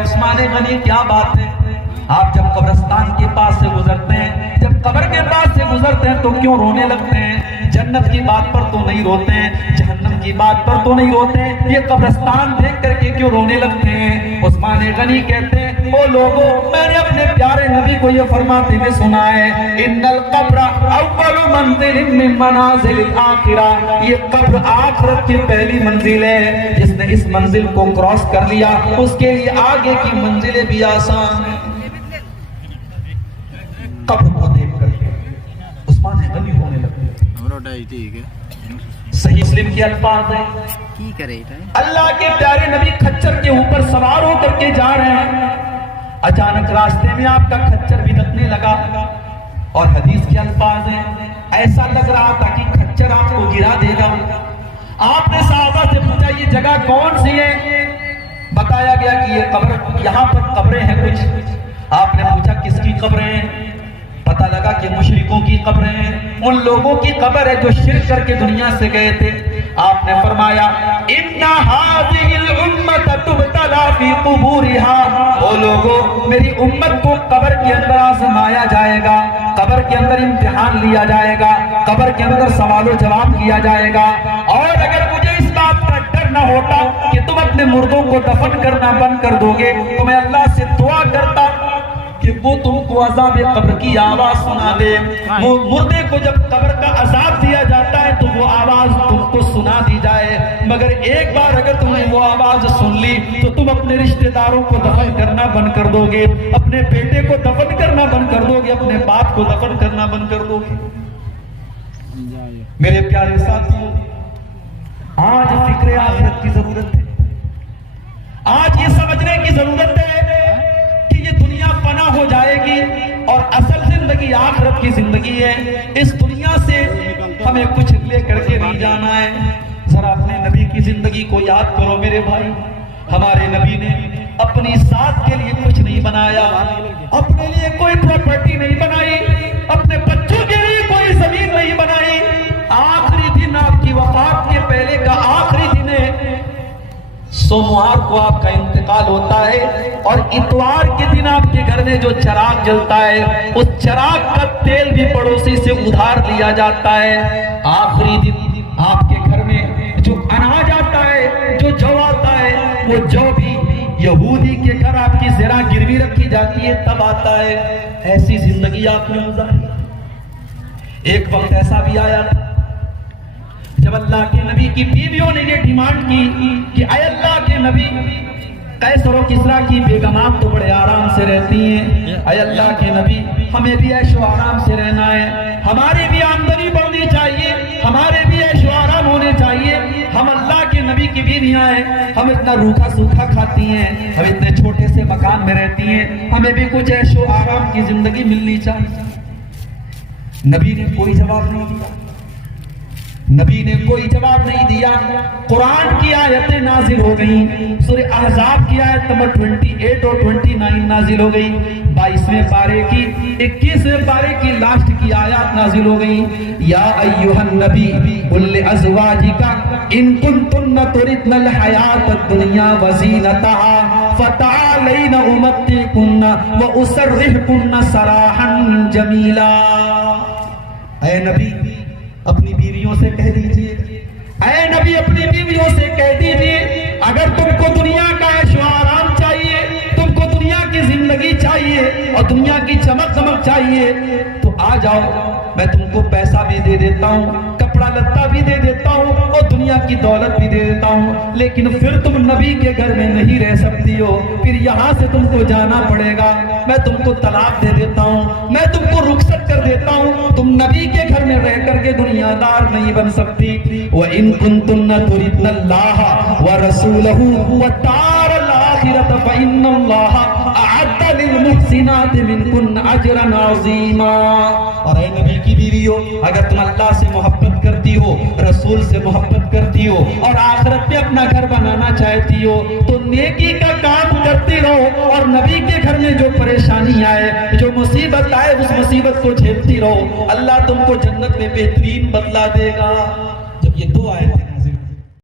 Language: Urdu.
عثمان غنی کیا بات ہے، آپ جب قبرستان کے پاس سے گزرتے ہیں، جب قبر کے پاس سے گزرتے ہیں تو کیوں رونے لگتے ہیں؟ جنت کی بات پر تو نہیں روتے ہیں، جہنم کی بات پر تو نہیں روتے ہیں، یہ قبرستان دیکھ کر کے کیوں رونے لگتے ہیں؟ عثمان غنی کہتے ہیں او لوگوں، میں نے اپنے پیارے نبی کو یہ فرماتے ہوئے سنا ہے، ان القبر اول منزل من منازل الاخرہ، یہ قبر آخرت کی پہلی منزل ہے، جس نے اس منزل کو کراس کر لیا اس کے لیے آگے کی منزلیں بھی آسان ہیں۔ قبر کو دیکھ کر عثمان غنی ہونے لگے۔ صحیح مسلم کے الفاظ ہیں، اللہ کے پیارے نبی کھچر کے اوپر سوار ہو کر کے جا رہے ہیں، اچانک راستے میں آپ کا کھچر بھی دکنے لگا، اور حدیث کے الفاظ ہیں ایسا لگ رہا تھا کہ کھچر آپ کو گرا دے گا۔ آپ نے صحابہ سے پوچھا یہ جگہ کون سی ہے؟ بتایا گیا کہ یہ قبر، یہاں پر قبریں ہیں کچھ۔ آپ نے پوچھا کس کی قبریں ہیں؟ پتہ لگا کہ مشرکوں کی قبریں ہیں، ان لوگوں کی قبر ہے جو شرک کر کے دنیا سے گئے تھے۔ آپ نے فرمایا ان هذه الامه تبتلى في قبورها، او لوگوں میری امت کو قبر کے اندر آزمایا جائے گا، قبر کے اندر امتحان لیا جائے گا، قبر کے اندر سوال و جواب کیا جائے گا، اور اگر مجھے اس بات کا ڈر نہ ہوتا کہ تم اپنے مردوں کو دفن کرنا بند کر دو گے تو میں اللہ سے دعا کرتا کہ وہ تم کو عذاب قبر کی آواز سنا دے۔ مردے کو جب قبر کا عذاب دیا جاتا ہے تو وہ آواز تم کو سنا دی جائے، مگر ایک بار اگر تم نے وہ آواز سن لی تو تم اپنے رشتہ داروں کو دفن کرنا بند کر دو گے، اپنے بیٹے کو دفن کرنا بند کر دو گے، اپنے باپ کو دفن کرنا بند کر دو گے۔ میرے پیارے ساتھیوں، آج فکر آخرت کی ضرورت ہے، آج یہ سمجھنے کی ضرورت ہے کہ یہ دنیا فنا ہو جائے گی اور اصل زندگی آخرت کی زندگی ہے۔ اس دنیا سے ہمیں کچھ لے کر کے نہیں جانا ہے۔ ذرا اپنے نبی کی زندگی کو یاد کرو میرے بھائی، ہمارے نبی نے اپنی ذات کے لیے کچھ نہیں بنایا، اپنے لیے کوئی پراپرٹی نہیں بنائی، اپنے بچوں کے لیے کوئی زمین نہیں بنائی۔ آخری دن آپ کی وفات کے پہلے کا آخری دن ہے، سوموار کو آپ کا انتقال ہوتا ہے، اور اتوار کے دن آپ کے گھر میں جو چراغ جلتا ہے اس چراغ کا تیل بھی پڑوسی سے ادھار لیا جاتا ہے۔ آخری دن آپ کے گھر میں جو اناج آتا ہے، جو جو آتا ہے، وہ جو بھی یہودی کے گھر آپ کی زرہ گروی رکھی جاتی ہے تب آتا ہے۔ ایسی زندگی آپ نے گزاری۔ ایک وقت ایسا بھی آیا جب اللہ کے نبی کی بیویوں نے یہ ڈیمانڈ کی کہ اے اللہ کے نبی، قیصر و کسریٰ کی بیگمات تو بڑے آرام سے رہتی ہیں، اے اللہ کے نبی ہمیں بھی عیش و آرام سے رہنا ہے، ہماری بھی آمدنی بڑھنی چاہیے، ہمارے بھی عیش و آرام ہونے چاہیے۔ ہم اللہ کے نبی کی بیویاں ہیں، ہم اتنا روکھا سوکھا کھاتی ہیں، ہم اتنے چھوٹے سے مکان میں رہتی ہیں، ہمیں بھی کچھ عیش و آرام کی زندگی ملنی چاہیے۔ نبی نے کوئی جواب نہیں دیا، نبی نے کوئی جواب نہیں دیا۔ قرآن کی آیتیں نازل ہو گئیں، سورہ احزاب کی آیت نمبر 28 اور 29 نازل ہو گئی، 22ویں پارے کی 21ویں پارے کی لاسٹ کی آیات نازل ہو گئی۔ یا ایھا النبی قل لازواجک ان کنتن تردن الحیاۃ الدنیا وزینتها فتعالین امتعکن واسرحکن سراحا جمیلا۔ اے نبی اپنی بیویوں سے کہہ دیجئے، اے نبی اپنی بیویوں سے کہہ دیجئے، اگر تم کو دنیا کا عیش و آرام چاہیے، تم کو دنیا کی زندگی چاہیے اور دنیا کی چمک دمک چاہیے تو آ جاؤ، میں تم کو پیسہ بھی دے دیتا ہوں، کپڑا لتا بھی دے دیتا ہوں اور دنیا کی دولت بھی دے دیتا ہوں، لیکن پھر تم نبی کے گھر میں نہیں رہ سکتی ہو، پھر یہاں سے تم کو جانا پڑے گا، میں تم کو طلاق دے دیتا ہوں، میں تم کو رخصت کر دیتا ہوں، تم نبی کے گھر میں رہ کر کے دنیا دار نہیں بن سکتی۔ وَإِن كُنتُنَّ تُرِدْنَ اللَّهَ وَرَسُولَهُ وَالدَّارَ الْآخِرَةَ فَإِنَّ اللَّهَ أَعَدَّ لِلْمُحْسِنَاتِ مِنكُنَّ أَجْرًا عَظِيمًا۔ اور اے نبی کی بیویوں، اگر تم اللہ سے محبت کرتی ہو، رسول سے محبت کرتی ہو اور آخرت میں اپنا گھر بنانا چاہتی ہو تو نیکی کا کام کرتی رہو، اور نبی کے گھر میں جو پریشانی آئے، جو مصیبت آئے، اس مصیبت کو جھیلتی رہو، اللہ تم کو جنت میں بہترین بدلہ دے گا۔ جب یہ دو آیتیں